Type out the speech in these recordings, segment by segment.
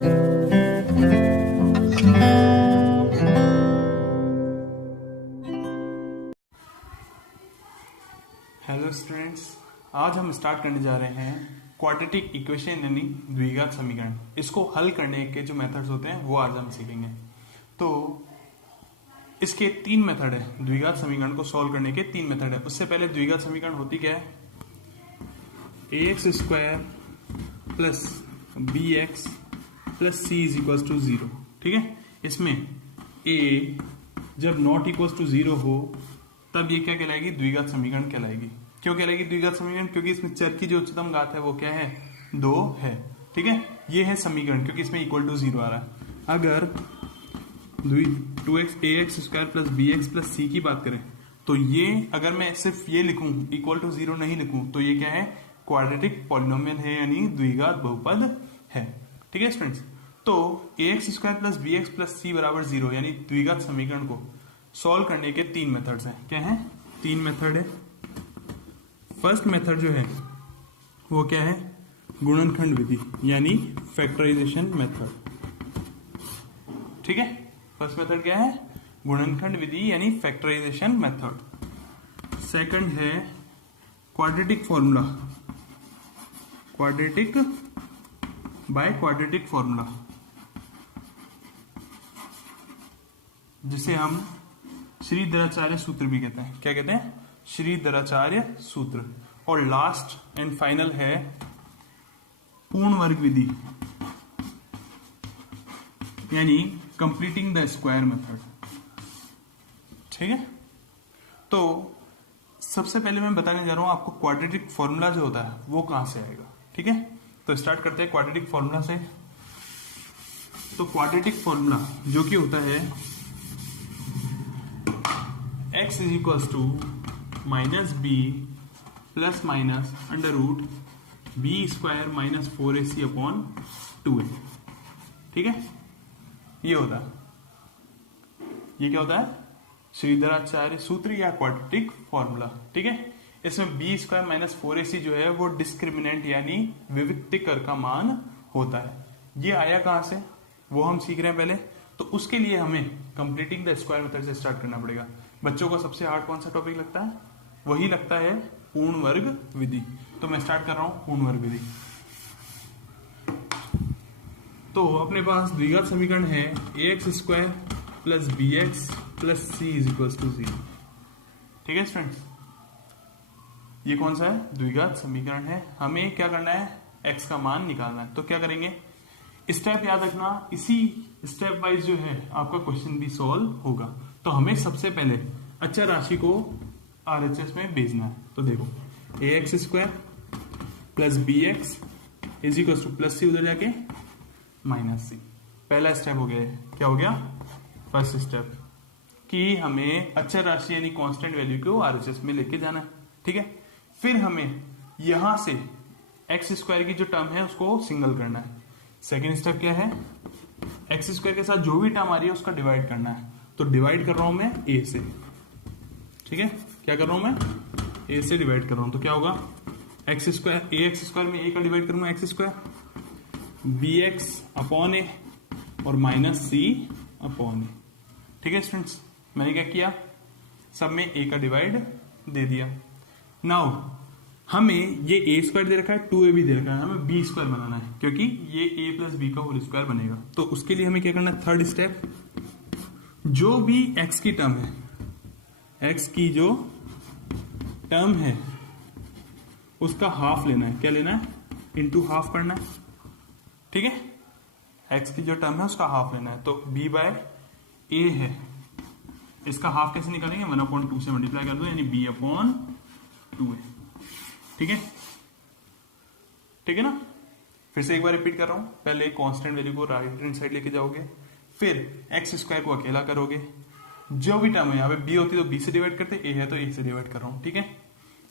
Hello students, आज हम start करने जा रहे हैं क्वाड्रेटिक इक्वेशन यानी द्विघात समीकरण। इसको हल करने के जो मेथड्स होते हैं वो आज हम सीखेंगे। तो इसके तीन मेथड है, द्विघात समीकरण को सॉल्व करने के तीन मेथड है। उससे पहले द्विघात समीकरण होती क्या है? ax square plus b x plus c is equal to 0। ठीक है, इसमें a जब नॉट इक्वल टू 0 हो तब ये क्या कहलाएगी? द्विघात समीकरण कहलाएगी। क्यों कहलाएगी द्विघात समीकरण? क्योंकि इसमें चर की जो उच्चतम घात है वो क्या है? 2 है। ठीक है, ये है समीकरण क्योंकि इसमें इक्वल टू 0 आ रहा है। अगर 2x ax square plus b x plus c की बात करें तो ये अगर मैं सिर्फ ये लिखूं, इक्वल टू 0 नहीं लिखूं, तो ये क्या है? क्वाड्रेटिक पॉलिनोमियल है यानी द्विघात बहुपद है। ठीक है स्टूडेंट्स, तो ax square plus b x plus c बराबर 0 यानी द्विघात समीकरण को सॉल्व करने के तीन मेथड्स हैं। क्या है? तीन मेथड है। फर्स्ट मेथड जो है वो क्या है? गुणनखंड विधि यानी फैक्टराइजेशन मेथड। ठीक है, फर्स्ट मेथड क्या है? गुणनखंड विधि यानी फैक्टराइजेशन मेथड। सेकंड है quadratic formula, quadratic by quadratic formula, जिसे हम श्रीधराचार्य सूत्र भी कहते हैं। क्या कहते हैं? श्रीधराचार्य सूत्र। और लास्ट एंड फाइनल है पूर्ण वर्ग विधि यानी कंप्लीटिंग द स्क्वायर मेथड। ठीक है, तो सबसे पहले मैं बताने जा रहा हूं आपको क्वाड्रेटिक फॉर्मूला जो होता है वो कहां से आएगा। ठीक है, तो स्टार्ट करते हैं क्वाड्रेटिक फॉर्मूला से। तो क्वाड्रेटिक फॉर्मूला जो कि होता है x is equal to minus b plus minus under root b square minus 4ac upon 2a। ठीक है, ये होता है, ये क्या होता है? श्रीधराचार्य सूत्र या क्वाड्रेटिक फॉर्मूला। ठीक है, इसमें बी स्क्वायर माइनस 4ac जो है वो डिस्क्रिमिनेंट यानी विविक्तिकर का मान होता है। ये आया कहां से वो हम सीख रहे हैं पहले। तो उसके लिए हमें कंप्लीटिंग द स्क्वायर मेथड से स्टार्ट करना पड़ेगा। बच्चों को सबसे हार्ड कौन सा टॉपिक लगता है? वही लगता है पूर्ण वर्ग विधि। तो मैं स्टार्ट कर रहा हूं पूर्ण वर्ग विधि। तो अपने पास द्विघात समीकरण है ax square plus b x plus c is equal to 0। ठीक है स्टूडेंट्स, ये कौन सा है? द्विघात समीकरण है। हमें क्या करना है? x का मान निकालना है। तो क्या करेंगे? स्टेप याद रखना, इसी स्टेप वाइज जो है आपका क्वेश्चन भी सॉल्व होगा। तो हमें सबसे पहले अचर राशि को आरएचएस में भेजना है। तो देखो ax square plus b x is equal to plus c, उधर जाके माइनस सी। पहला स्टेप हो गया। क्या हो गया? फर्स्ट स्टेप कि हमें अचर राशि यानी कांस्टेंट वैल्यू को आरएचएस में लेके जाना है। ठीक है, फिर हमें यहां से एक्स स्क्वायर की जो टर्म है उसको सिंगल करना है। सेकेंड स्टेप क्या है? एक्स स्क्वायर के साथ जो भी टर्म आ रही है उसका डिवाइड करना है। तो डिवाइड कर रहा हूं मैं ए से। ठीक है, क्या कर रहा हूं मैं? ए से डिवाइड कर रहा हूं। तो क्या होगा? X square, a x square में ए का डिवाइड करूंगा x square, b x upon a और माइनस सी अपॉन ए। ठीक है स्टूडेंट्स, मैंने क्या किया? सब में ए का डिवाइड दे दिया। नाउ हमें ये ए स्क्वायर दे रखा है, 2a भी दे रखा है, हमें बी स्क्वायर बनाना है क्योंकि ये a प्लस बी का होल स्क्वायर बनेगा। तो उसके लिए हमें क्या करना है? थर्ड स्टेप, जो भी x की टर्म है, x की जो टर्म है उसका हाफ लेना है। क्या लेना है? इंटू हाफ करना है। ठीक है, x की जो टर्म है उसका हाफ लेना है। तो b बाय a है, इसका हाफ कैसे निकालेंगे? 1/2 से मल्टीप्लाई कर दो यानी b अपॉन 2a। ठीक है, ठीक है ना? फिर से एक बार रिपीट कर रहा हूं। पहले कांस्टेंट वैल्यू को राइट हैंड साइड लेके जाओगे, फिर एक्स स्क्वायर को अकेला करोगे, जो भी टर्म है यहाँ पे बी होती तो बी से डिवाइड करते, ए है तो ए से डिवाइड कर रहा हूं। ठीक है,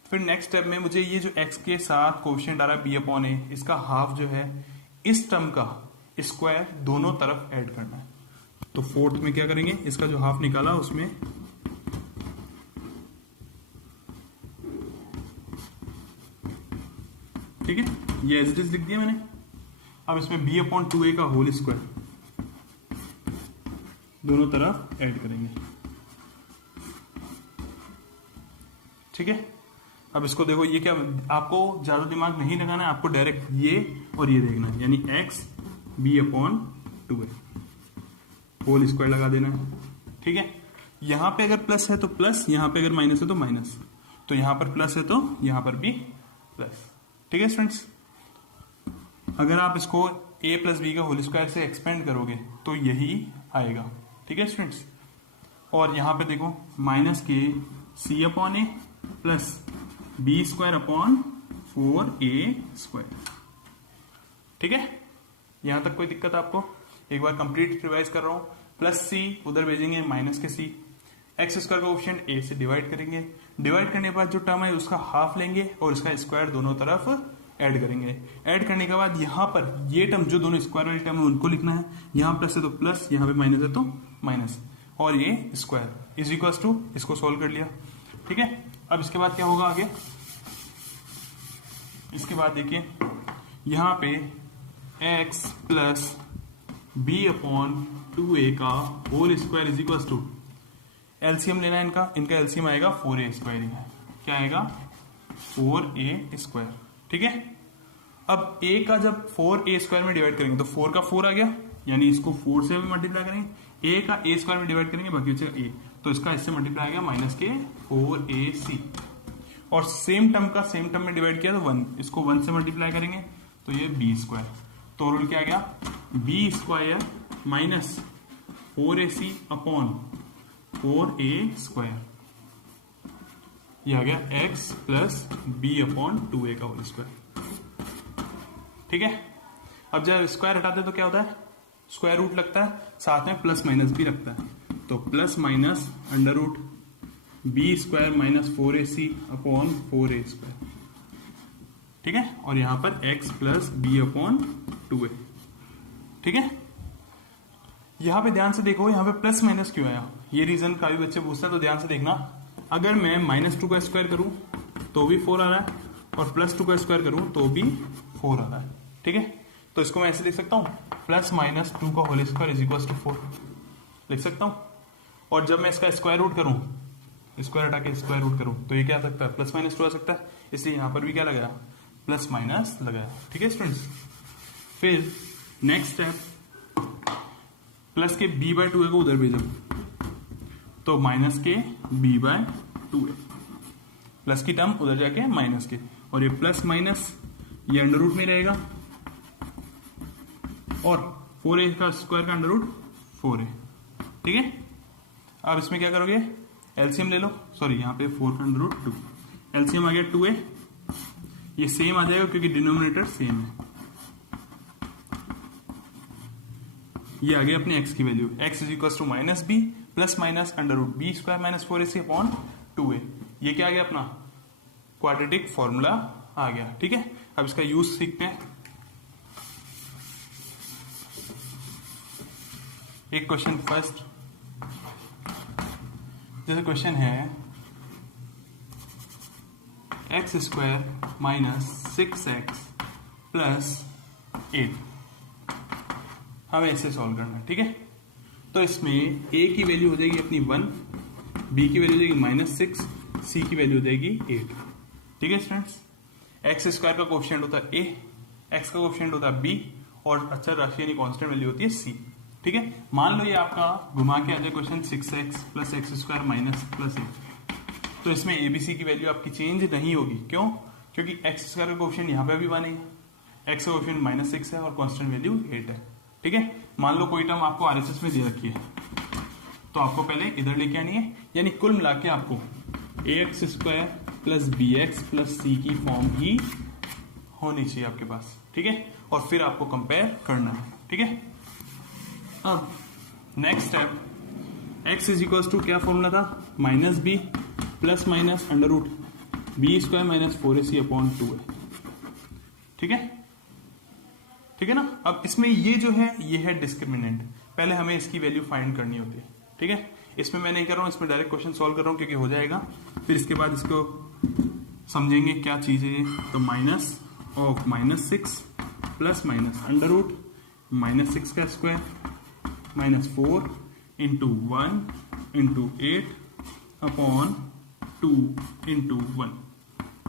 फिर नेक्स्ट स्टेप में मुझे ये जो एक्स के साथ कोएफिशिएंट आ रहा है बी अपॉन ए, इसका हाफ जो है इस टर्म का स्क्वायर दोनों तरफ ऐड करना है। तो फोर्थ में क्या करेंगे? इसका जो हाफ निकाला उसमें ठीक है, ये एज इट इज लिख दिया मैंने। अब इसमें b अपॉन 2a का होल स्क्वायर दोनों तरफ ऐड करेंगे, ठीक है। अब इसको देखो, ये क्या, आपको ज्यादा दिमाग नहीं लगाना है, आपको डायरेक्ट ये और ये देखना है, यानी x b upon 2a whole square लगा देना है, ठीक है। यहां पे अगर प्लस है तो प्लस, यहां पे अगर माइनस है तो माइनस, तो यहां पर प्लस है तो यहां पर भी प्लस, ठीक है स्टूडेंट्स। अगर आप इसको a प्लस बी का होल स्क्वायर से एक्सपेंड करोगे तो यही आएगा, ठीक है स्टूडेंट्स। और यहां पे देखो माइनस के c upon a plus b square upon 4a square, ठीक है। यहां तक कोई दिक्कत आपको? एक बार कंप्लीट रिवाइज कर रहा हूं, प्लस सी उधर भेजेंगे माइनस के सी, एक्स स्क्वायर का ऑप्शन ए से डिवाइड करेंगे, डिवाइड करने के बाद जो टर्म है उसका हाफ लेंगे और इसका स्क्वायर दोनों तरफ ऐड करेंगे। ऐड करने के बाद यहाँ पर ये टर्म जो दोनों स्क्वायर वाली टर्म है उनको लिखना है, यहाँ प्लस है तो प्लस, यहाँ पे माइनस है तो माइनस, और ये स्क्वायर इज इक्वल टू, इसको सोल्व कर लिया, ठीक है। अब इसके बाद क्या होगा आगे, इसके बाद देखिए यहाँ पे x plus B upon 2a का whole square is equal to, LCM लेना है इनका, इनका एलसीएम आएगा 4a स्क्वायर ही है, क्या आएगा 4a स्क्वायर, ठीक है। अब a का जब 4a स्क्वायर में डिवाइड करेंगे तो 4 का 4 आ गया, यानी इसको 4 से भी मल्टीप्लाई करेंगे, a का a स्क्वायर में डिवाइड करेंगे बाकी बचेगा a, तो इसका इससे मल्टीप्लाई आ गया माइनस के 4ac, और सेम टर्म का सेम टर्म में डिवाइड किया तो 1, इसको 1 से मल्टीप्लाई करेंगे तो ये b स्क्वायर, तो रूल क्या आ गया b square minus 4ac upon 4a square, ये आ गया x plus B upon 2a का होल स्क्वायर, ठीक है। अब जब स्क्वायर हटाते तो क्या होता है, स्क्वायर रूट लगता है, साथ में प्लस माइनस भी लगता है, तो plus minus under root b square minus 4ac upon 4a square, ठीक है। और यहां पर x plus B upon 2a, ठीक है। यहां पे ध्यान से देखो, यहां पे प्लस माइनस क्यों आया, ये रीजन काफी बच्चे पूछते हैं, तो ध्यान से देखना। अगर मैं माइनस 2 का स्क्वायर करूं तो भी 4 आ रहा है, और प्लस 2 का स्क्वायर करूं तो भी 4 आ रहा है, ठीक है। तो इसको मैं ऐसे लिख सकता हूं, प्लस माइनस 2 का whole square is equal to 4 लिख सकता हूं। और जब मैं इसका स्क्वायर रूट करूं, स्क्वायर हटा के स्क्वायर रूट करूं, तो ये क्या आ सकता है, प्लस माइनस 2 आ सकता है, इसलिए यहां पर भी क्या लगाया, प्लस माइनस लगाया, ठीक है स्टूडेंट्स। फिर नेक्स्ट स्टेप, प्लस के b बाय 2a को उधर भेजो, तो माइनस के b बाय 2a, प्लस की टर्म उधर जाके माइनस के, और ये प्लस माइनस ये अंडर रूट में रहेगा, और 4a का स्क्वायर का अंडर रूट 4a, ठीक है। अब इसमें क्या करोगे, एलसीएम ले लो, सॉरी यहाँ पे 4 का अंडर रूट 2, एलसीएम आ गया 2a, ये सेम आ जाएगा क्योंकि डिनोमिनेटर सेम है, ये आ गया अपने x की value, x is equal to minus b plus minus under root b square minus 4ac upon 2a, ये क्या आ गया अपना क्वाड्रेटिक फॉर्मूला आ गया, ठीक है। अब इसका यूज सीखते हैं। एक क्वेश्चन फर्स्ट, जैसे क्वेश्चन है x square minus 6x plus 8, हमें ऐसे सॉल्व करना है, ठीक है। तो इसमें a की वैल्यू हो जाएगी अपनी 1, b की वैल्यू हो जाएगी माइनस 6, c की वैल्यू हो जाएगी 8, ठीक है स्टूडेंट्स। एक्स स्क्वायर का कोएफिशिएंट होता है a, x का कोएफिशिएंट होता है b, और अचर राशि यानी कांस्टेंट वैल्यू होती है c, ठीक है। मान लो ये आपका घुमा के आ जाए question 6x plus x square minus plus 8, तो इसमें abc की वैल्यू आपकी चेंज नहीं होगी, क्यों, क्योंकि एक्स स्क्वायर का कोएफिशिएंट यहाँ पे भी बनेगा, एक्स का कोएफिशिएंट माइनस 6 है और कांस्टेंट वैल्यू 8 है, ठीक है। मान लो कोई टर्म आपको आरएचएस में दे रखी है, तो आपको पहले इधर लेके आनी है, यानी कुल मिला के आपको ax square plus bx plus c की फॉर्म ही होनी चाहिए आपके पास, ठीक है। और फिर आपको कंपेयर करना है, ठीक है। अब next step, x is equal to क्या फॉर्मूला था, minus b plus minus under root b square minus 4ac upon 2a, ठीक है, ठीक है ना। अब इसमें ये जो है ये है डिस्क्रिमिनेंट, पहले हमें इसकी वैल्यू फाइंड करनी होती है, ठीक है। इसमें मैं नहीं कर रहा हूं, इसमें डायरेक्ट क्वेश्चन सॉल्व कर रहा हूं क्योंकि हो जाएगा, फिर इसके बाद इसको समझेंगे क्या चीज है। तो minus of minus 6 plus minus under root -6 का square -4 into 1 into 8 upon 2 into 1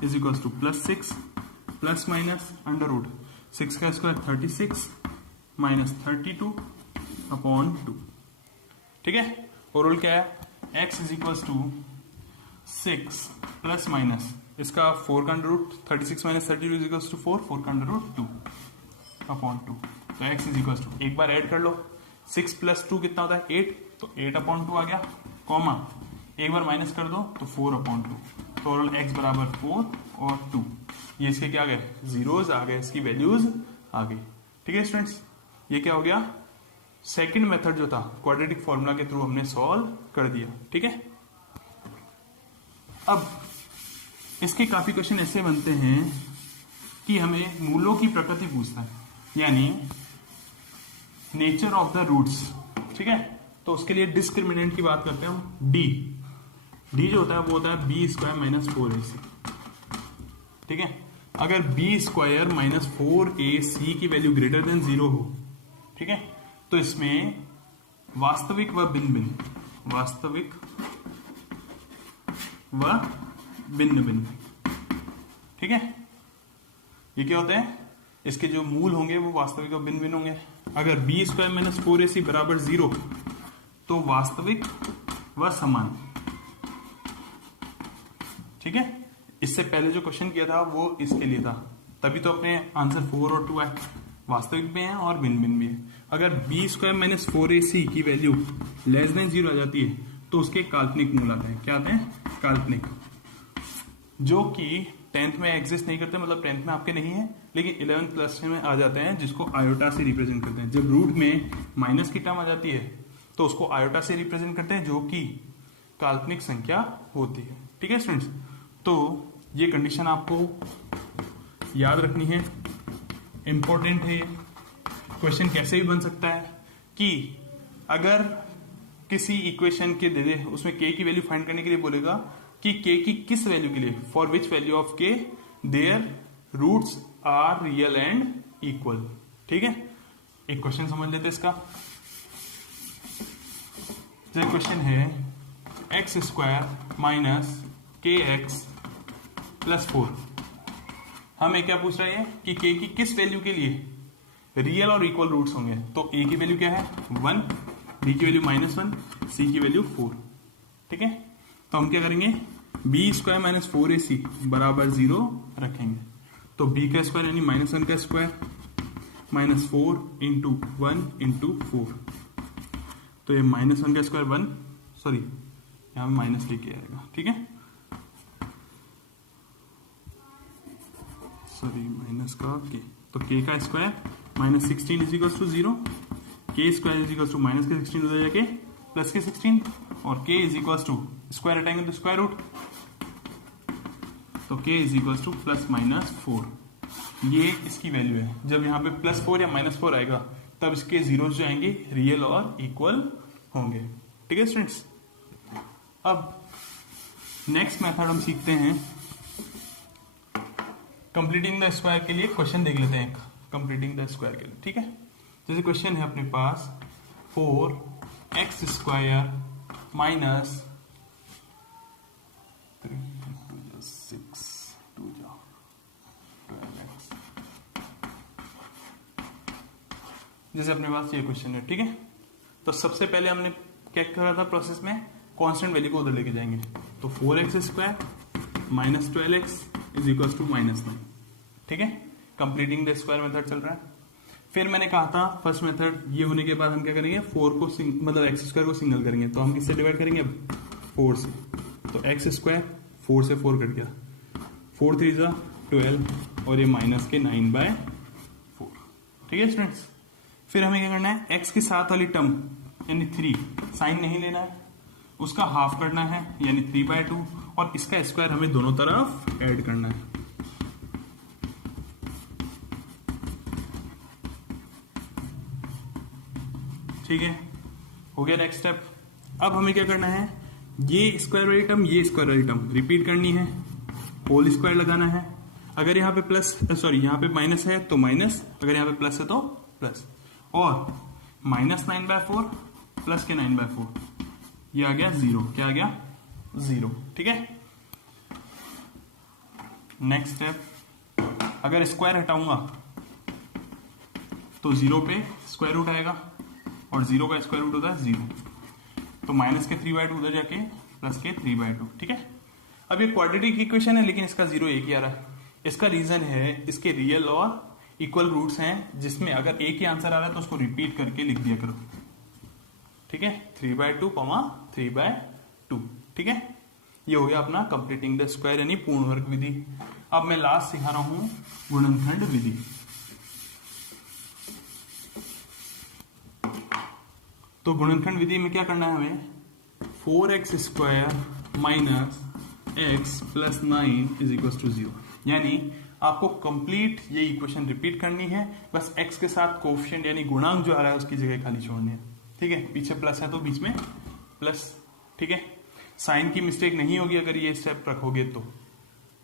is equal to +6 plus minus under root 6 का स्क्वायर 36 -32 अपॉन 2। ठीक है, ओवरऑल क्या है, x is equal to 6 plus minus इसका 4 का under root 36 minus 32 is equal to 4 का under root 2 upon 2। तो x इज इक्वल टू, एक बार ऐड कर लो, 6 प्लस 2 कितना होता है 8, तो 8 अपॉन 2 आ गया, कॉमा एक बार माइनस कर दो तो 4 अपॉन 2, तो ओवरऑल x बराबर 4 और 2, ये इसके क्या आ गए, जीरोज आ गए, इसकी वैल्यूज आ गई। ठीक है स्टूडेंट्स, ये क्या हो गया, सेकंड मेथड जो था क्वाड्रेटिक फॉर्मूला के थ्रू हमने सॉल्व कर दिया। ठीक है, अब इसके काफी क्वेश्चन ऐसे बनते हैं कि हमें मूलों की प्रकृति पूछता है, यानी नेचर ऑफ द रूट्स। ठीक है, तो उसके लिए डिस्क्रिमिनेंट की बात करते हैं हम, डी जो होता है वो होता है बी स्क्वायर माइनस 4ac। ठीक है, अगर बी स्क्वायर माइनस 4ac की वैल्यू ग्रेटर देन 0 हो, ठीक है, तो इसमें वास्तविक व भिन्न भिन्न, वास्तविक व भिन्न भिन्न, ठीक है, ये क्या होता है, इसके जो मूल होंगे वो वास्तविक और भिन्न भिन्न होंगे। अगर बी स्क्वायर माइनस 4ac बराबर 0 तो वास्तविक व समान। ठीक है, इससे पहले जो क्वेश्चन किया था वो इसके लिए था, तभी तो अपने आंसर 4 और 2 है, वास्तविक में है और भिन्न भिन्न भी है। अगर बी स्क्वायर माइनस 4ac की वैल्यू लेस देन 0 आ जाती है तो उसके काल्पनिक मूल आते हैं। क्या आते हैं, काल्पनिक, जो कि 10th में एग्जिस्ट नहीं करते, मतलब 10th में आपके नहीं है, लेकिन 11th प्लस में आ जाते हैं, जिसको आयोटा से रिप्रेजेंट करते हैं। जब रूट में माइनस की टर्म आ जाती है तो उसको आयोटा से रिप्रेजेंट करते हैं, जो कि काल्पनिक संख्या होती है। ठीक है स्टूडेंट्स, तो ये कंडीशन आपको याद रखनी है, इंपॉर्टेंट है। क्वेश्चन कैसे भी बन सकता है कि अगर किसी इक्वेशन के दे दे, उसमें k की वैल्यू फाइंड करने के लिए बोलेगा कि k की किस वैल्यू के लिए, for which value of k their roots are real and equal. ठीक है, एक क्वेश्चन समझ लेते हैं इसका। जो क्वेश्चन है एक्स स्क्वायर माइनस के एक्स प्लस 4, हमें क्या पूछ रहा है कि k की किस वैल्यू के लिए रियल और इक्वल रूट्स होंगे। तो a की वैल्यू क्या है 1, b की वैल्यू -1, c की वैल्यू 4। ठीक है, तो हम क्या करेंगे, बी स्क्वायर माइनस 4ac बराबर 0 रखेंगे, तो b का स्क्वायर यानी -1 का स्क्वायर -4 इंटू 1 इंटू 4, तो ये -1 का स्क्वायर 1, सॉरी यहां में माइनस लेके आएगा। ठीक है, सॉरी माइनस का k, तो k का square -16 is equal to 0, k square is equal to minus k 16 हो जाएगा प्लस के 16, और k is equal to square हटाएंगे तो स्क्वायर रूट, तो k इज इक्वल टू +-4। ये इसकी वैल्यू है। जब यहाँ पे +4 या -4 आएगा तब इसके जीरोस जो आएंगे रियल और इक्वल होंगे। ठीक है स्टूडेंट्स, अब नेक्स्ट मेथड हम सीखते हैं कंप्लीटिंग द स्क्वायर के लिए। क्वेश्चन देख लेते हैं कंप्लीटिंग द स्क्वायर के लिए। ठीक है, जैसे क्वेश्चन है अपने पास 4x स्क्वायर माइनस 6 12x, जैसे अपने पास ये क्वेश्चन है। ठीक है, तो सबसे पहले हमने क्या करा था प्रोसेस में, कांस्टेंट वैल्यू को उधर लेके जाएंगे, तो 4x square minus 12x is equal to -9। ठीक है, कंप्लीटिंग द स्क्वायर मेथड चल रहा है। फिर मैंने कहा था फर्स्ट मेथड ये होने के बाद हम क्या करेंगे, 4 को मतलब एक्स स्क्वायर को सिंगल करेंगे, तो हम किससे डिवाइड करेंगे, 4 से, तो एक्स स्क्वायर 4 से 4 कट गया, 4 3 जा 12 और ये माइनस के 9/4। ठीक है स्टूडेंट्स, फिर हमें क्या करना है, x के साथ वाली टर्म यानी 3 साइन नहीं लेना है, उसका हाफ करना है यानी 3/2, और इसका स्क्वायर हमें दोनों तरफ ऐड करना है। ठीक है, हो गया नेक्स्ट स्टेप। अब हमें क्या करना है, ये स्क्वायर वाली टर्म ये स्क्वायर वाली टर्म रिपीट करनी है, होल स्क्वायर लगाना है। अगर यहाँ पे प्लस सॉरी यहाँ पे माइनस है तो माइनस, अगर यहाँ पे प्लस है तो प्लस, और -9/4 प्लस के 9/4 ये आ गया 0। क्या आ गया? 0। ठीक है। नेक्स्ट स्टेप, अगर स्क्वायर हटाऊंगा तो 0 पे स्क्वायर रूट आएगा और 0 का स्क्वायर रूट होता है 0, तो माइनस के 3/2 उधर जाके प्लस के 3/2। ठीक है। अब ये क्वाड्रेटिक इक्वेशन है लेकिन इसका 0 एक ही आ रहा है। इसका रीजन है इसके रियल और इक्वल रूट्स हैं, जिसमें अगर एक ही आंसर आ रहा है तो उसको रिपीट करके लिख दिया करो। ठीक है। 3/2, 3/2। ठीक है। ये हो गया अपना कंप्लीटिंग द स्क्वायर यानी पूर्ण वर्ग विधि। अब मैं लास्ट सिखा रहा हूं गुणनखंड विधि। तो गुणनखंड विधि में क्या करना है हमें? 4x² minus x plus 9 is equal to 0। यानी आपको कंप्लीट ये इक्वेशन रिपीट करनी है, बस x के साथ कोफिशिएंट यानी गुणांक जो आ रहा है उसकी जगह खाली छोड़नी है। ठीक है। पीछे प्लस है तो बीच में प्लस। ठीक है। साइन की मिस्टेक नहीं होगी अगर ये स्टेप रखोगे तो।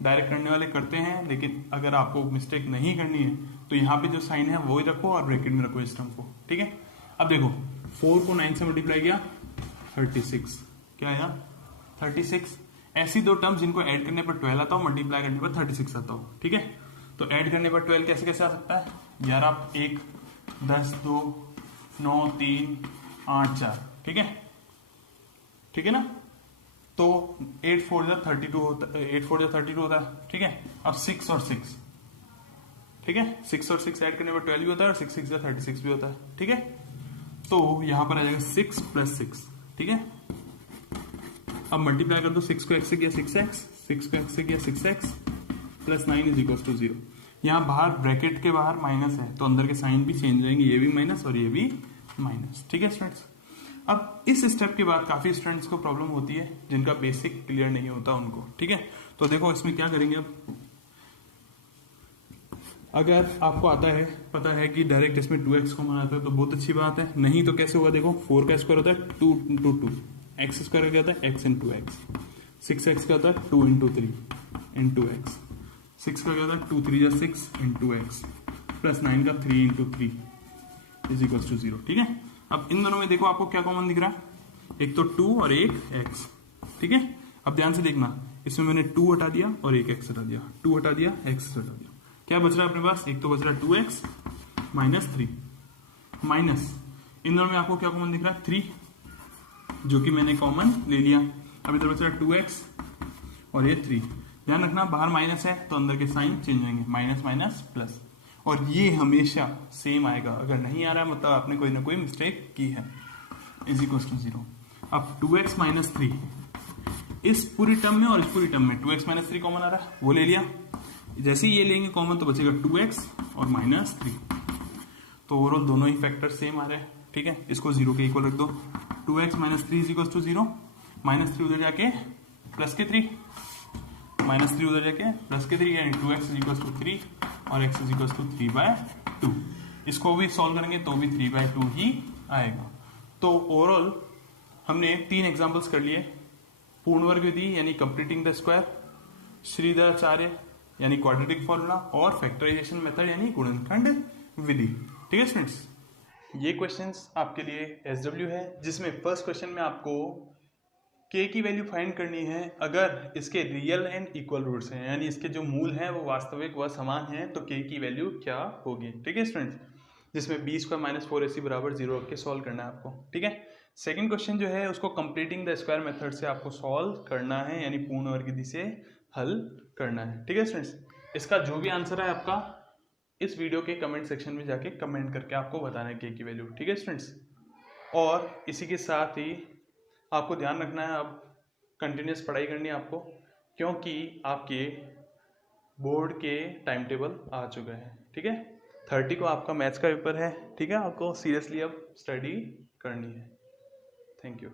डायरेक्ट करने वाले करते हैं, लेकिन अगर आपको मिस्टेक नहीं करनी है तो यहाँ पे जो साइन है वो ही रखो और ब्रैकेट में रखो इस टर्म को। ठीक है। अब देखो 4 को 9 से मल्टीप्लाई किया 36, क्या आया? 36। ऐसी दो टर्म्स जिनको ऐड करने पर 12 आता हो, मल्टीप्लाई करने पर 36 आता हो। ठीक है। तो ऐड करने पर 12 कैसे कैसे आ सकता है? 11 1 10 2 9 3 8 4। ठीक है। ठीक है ना। तो 8 4 जा 32 होता है, 8 4 जा 32 होता है। ठीक है। अब 6 और 6, ठीक है, 6 और 6 ऐड करने पर 12 भी होता है और 6 6 जा 36 भी होता है। ठीक है। तो यहां पर आ जाएगा 6 + 6। ठीक है। अब मल्टीप्लाई कर दो, 6 को x से किया 6x, 6 को x से किया 6x plus 9 is equal to 0। यहाँ बाहर ब्रैकेट के बाहर माइनस है तो अंदर के साइन भी चेंज हो जाएंगे, ये भी माइनस और ये भी माइनस। ठीक है स्टूडेंट्स। अब इस स्टेप के बाद काफी स्टूडेंट्स को प्रॉब्लम होती है जिनका बेसिक क्लियर नहीं होता उनको। ठीक है। तो देखो इसमें क्या करेंगे अब, अगर आपको आता है पता है कि डायरेक्ट इसमें 2x कॉमन आता है तो बहुत अच्छी बात है, नहीं तो कैसे होगा? देखो 4 का स्क्वायर होता है 2 × 2, x स्क्वायर क्या होता है x × x, 6x का होता है 2 × 3 × x, 6 का क्या होता है 2 3 जा 6 × x प्लस 9 का 3 × 3 इज इक्वल टू 0। ठीक है। अब इन दोनों में देखो आपको क्या कॉमन दिख रहा है? एक तो 2 और एक x। ठीक है। अब ध्यान से देखना, इसमें मैंने 2 हटा दिया और एक x हटा दिया, 2 हटा दिया x हटा दिया, क्या बच रहा है अपने पास? एक तो बच रहा है 2x माइनस 3 माइनस इन दोनों में आपको क्या कॉमन दिख रहा है? 3, जो कि मैंने कॉमन ले लिया। अब इधर बच रहा है 2x और ये 3। ध्यान रखना बाहर माइनस है तो अंदर के साइन चेंज होंगे, माइनस माइनस प्लस, और ये हमेशा सेम आएगा। अगर नहीं आ रहा है मतलब आपने कोई ना कोई मिस्टेक की है। Is equal to 0। अब 2x माइनस 3 इस पूरी टर्म में और इस पूरी टर्म में 2x माइनस 3 कॉमन आ रहा है, वो ले लिया। जैसे ही ये लेंगे कॉमन तो बचेगा 2x और माइनस 3। तो ओवरऑल दोनों ही फैक्टर सेम आ रहे हैं। ठीक है। इसको 0 के इक्वल रख दो। 2x minus 3 is equal to 0, minus 3 उधर जाके प्लस के 3, माइनस 3 उधर जाके प्लस के 3, यानी 2x इज इक्वल टू 3 और x इज इक्वल टू 3/2। इसको भी सॉल्व करेंगे तो भी 3/2 ही आएगा। तो ओवरऑल हमने 3 एग्जांपल्स कर लिए, पूर्ण वर्ग विधि यानी कंप्लीटिंग द स्क्वायर, श्रीधराचार्य यानी क्वाड्रेटिक फॉर्मूला, और फैक्टराइजेशन मेथड यानी गुणनखंड विधि। ठीक है स्टूडेंट्स। ये क्वेश्चंस आपके लिए SW है, जिसमें फर्स्ट क्वेश्चन में आपको k की वैल्यू फाइंड करनी है अगर इसके रियल एंड इक्वल रूट्स हैं, यानी इसके जो मूल हैं वो वास्तविक व समान हैं, तो k की वैल्यू क्या होगी। ठीक है स्टूडेंट्स। जिसमें b² माइनस 4ac बराबर 0 रख के सॉल्व करना है आपको। ठीक है। सेकंड क्वेश्चन जो है उसको कंप्लीटिंग द स्क्वायर मेथड से आपको सॉल्व करना है, यानी पूर्ण वर्ग विधि से हल करना है। ठीक है स्टूडेंट्स। इसका जो भी आंसर है आपका इस वीडियो के कमेंट सेक्शन में जाके कमेंट करके आपको बताना है k की वैल्यू। ठीक है स्टूडेंट्स। और इसी के साथ ही आपको ध्यान रखना है, अब कंटिन्यूस पढ़ाई करनी है आपको, क्योंकि आपके बोर्ड के टाइम टेबल आ चुका है। ठीक है। 30 को आपका मैथ्स का पेपर है। ठीक है। आपको सीरियसली अब स्टडी करनी है। Thank you.